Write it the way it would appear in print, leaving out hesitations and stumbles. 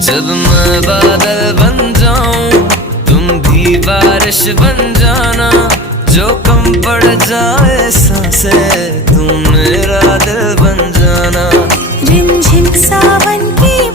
जब मैं बादल बन जाऊं तुम भी बारिश बन जाना, जो कम पड़ जाए सांसें तुम मेरा दिल बन जाना। रिमझिम सावन की